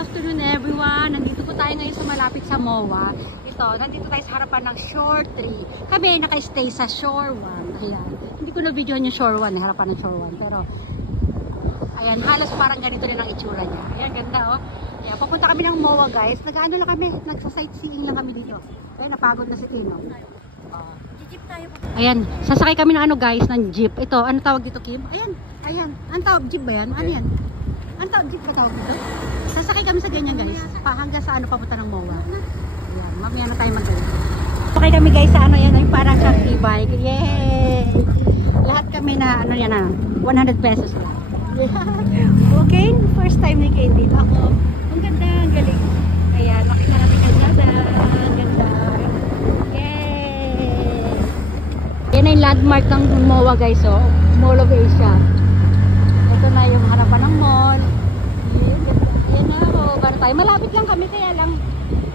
afternoon everyone. Nandito po tayo ngayon sa malapit sa MOA. Nandito tayo sa harapan ng Shore 3. Kami ay naka-stay sa Shore 1. Ayan. Hindi ko na-videohan yung Shore 1, harapan ng Shore 1. Pero, ayan, halos parang ganito rin ang itsura niya. Ayan, ganda oh. Ayan, papunta kami ng MOA guys. Nag-ano lang kami, nagsa-sightseeing lang kami dito. Ayan, napagod na si Kino. Jeep tayo. Ayan, sasakay kami ng ano guys, ng jeep. Ito, ano tawag dito Kim? Ayan, ayan. Ang tawag jeep ba yan? Ano yan? Ang tawag jeep ba tawag dito? Sasakay kami sa ganyan guys. Hanggang sa ano papunta ng MOA. Ayan, mamaya na tayo mag-go. Sasakay kami guys sa ano yan, yung parang siyang e-bike. Yay! Lahat kami na ano yan na, 100 pesos lang. Okay, first time ni Kate dito ako. Ang ganda, ang galing. Ayan, makita natin ang ganda. Ang ganda. Yan na yung landmark ng MOA guys, oh. Mall of Asia. Ito na yung harapan ng mall. Yan na, oh. Para tayo. Malapit lang kami, kaya lang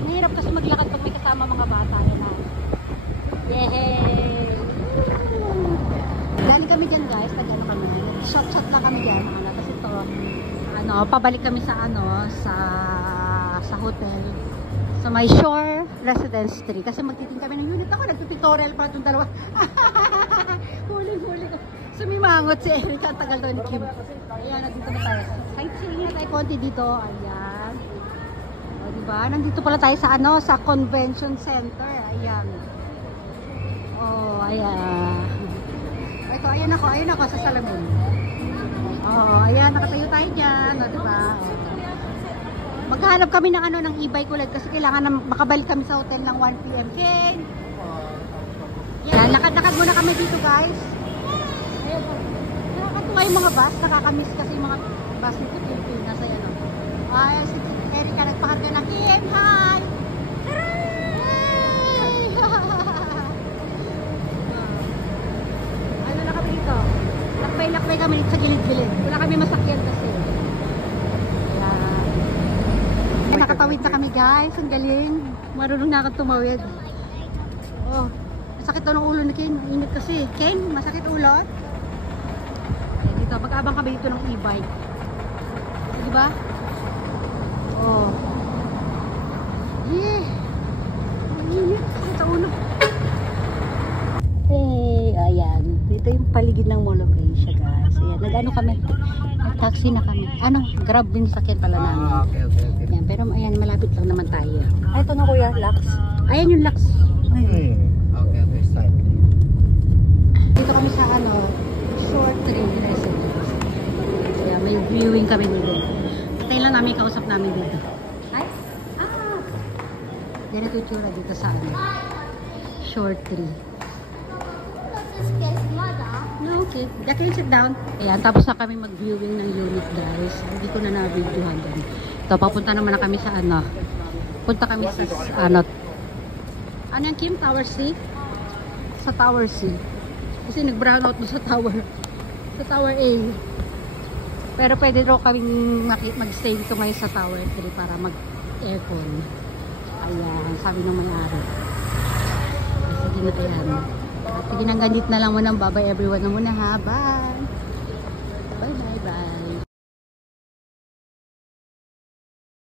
mahirap kasi maglakad pag may kasama mga bata. Yan na. Yay! Galing kami dyan guys, nag-ano kami. Shot lang kami dyan. Tapos ito, ano, pabalik kami sa ano, sa hotel. So may Shore Residence 3 kasi magtiting kami ng unit. Ako nagtutorial pa itong dalawa. Huli ko. Sumimangot si Erica. Ang tagal daw ni Kim. Ayan, nandito na tayo. Sightseeing na tayo konti dito. Ayan. O, diba? Nandito pala tayo sa ano, sa convention center. Ayan. Oh, ayan. Ito, ayan ako sa salamin. Oh, ayan, nakatayo tayo dyan. O, diba? Maghahanap kami ng ano ng e-bike ulit kasi kailangan na makabalik kami sa hotel ng 1 PM. Okay? Yan, lakad-lakad muna kami dito guys. Ayun, nakakatuwa yung mga bus. Nakakamiss kasi yung mga bus dito Pilipinas. Ayan o. Ay, si Erica nagpakarga ng Kim. Hi! Hey! Ano na kami dito? Lakbay-lakbay kami dito sa gilid-gilid. Wala kami masakyan kasi. Nakatawid na kami guys, ang galing. Marunong na akong tumawid. Oh, masakit daw ng ulo ni Ken. Init kasi. Ken, masakit ulo? Okay, dito, mag-abang kami dito ng e-bike. Diba? Oh. Yeah. Ang init. Sakit sa ulo. Hey, ayan. Dito yung paligid ng Mall of Asia guys. Ayan, nag-ano kami. Nag-taxi na kami. Ano, grab din sakyan pala namin. Okay. Ayan, pero ayan, malapit lang naman tayo. Ay, ito na kuya, Lux. Ayan yung Lux. Okay, start. Dito kami sa ano, Shore 3 Residence. Ayan, may viewing kami dito. Patay lang namin kausap namin dito. Ay? Ah! Ganito yung tsura dito sa ano, Shore 3. No, okay. Can you sit down? Ayan, tapos na kami mag-viewing ng unit guys. Hindi ko na na-videohan dyan. Ito, papunta naman na kami sa ano. Punta kami sa ano. Ano yung Kim? Tower C? Sa Tower C. Kasi nag-brown out mo sa Tower. Sa Tower A. Pero pwede rin kaming mag-stay dito ngayon sa Tower 3 para mag-aircon. Ayan, sabi ng may-ari. Sige na yan. Sige, hanggang dito na lang muna. Bye-bye everyone na muna ha. Bye!